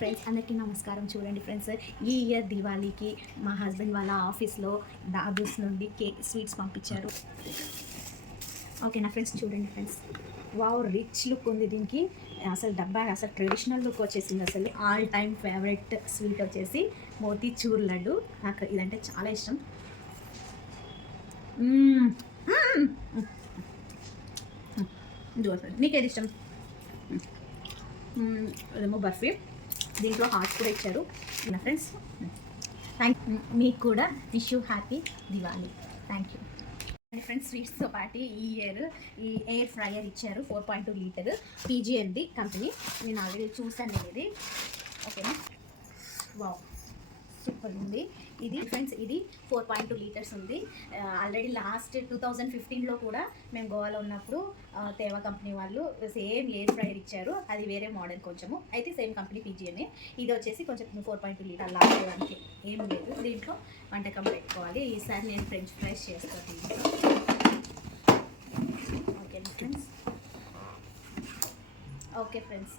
Friends, అందరికీ నమస్కారం. చూడండి ఫ్రెండ్స్, ఈ ఇయర్ దివాళీకి మా హస్బెండ్ వాళ్ళ ఆఫీస్లో దాదూస్ నుండి కేక్ స్వీట్స్ పంపించారు. ఓకేనా ఫ్రెండ్స్, చూడండి ఫ్రెండ్స్, వావ్, రిచ్ లుక్ ఉంది దీనికి. అసలు డబ్బా అసలు ట్రెడిషనల్ లుక్ వచ్చేసింది. అసలు ఆల్ టైమ్ ఫేవరెట్ స్వీట్ వచ్చేసి మోతీచూర్ లడ్డు. నాకు ఇదంటే చాలా ఇష్టం. నీకేది ఇష్టం? అదేమో బర్ఫీ. దీంట్లో హార్ట్ కూడా ఇచ్చారు నా ఫ్రెండ్స్. మీకు కూడా wish you happy Diwali. Thank you friends. స్వీట్స్తో పాటు ఈ ఇయర్ ఈ ఎయిర్ ఫ్రైయర్ ఇచ్చారు. 4.2 లీటర్ పీజీఎల్ది కంపెనీ. నేను ఆల్రెడీ చూసాను ఇది. ఓకేనా, వావ్, సూపర్ ఉంది ఇది ఫ్రెండ్స్. ఇది 4.2 లీటర్స్ ఉంది. ఆల్రెడీ లాస్ట్ 2015లో కూడా మేము గోవాలో ఉన్నప్పుడు తేవా కంపెనీ వాళ్ళు సేమ్ ఎయిర్ ఫ్రైయర్ ఇచ్చారు. అది వేరే మోడల్ కొంచెము, అయితే సేమ్ కంపెనీ పీజీఎనే. ఇది వచ్చేసి కొంచెం 4.2 లీటర్ లాగడానికి ఏం లేదు. దీంట్లో వంటకం పెట్టుకోవాలి. ఈసారి నేను ఫ్రెంచ్ ఫ్రైస్ చేస్తాను దీంట్లో. Okay friends. Okay friends.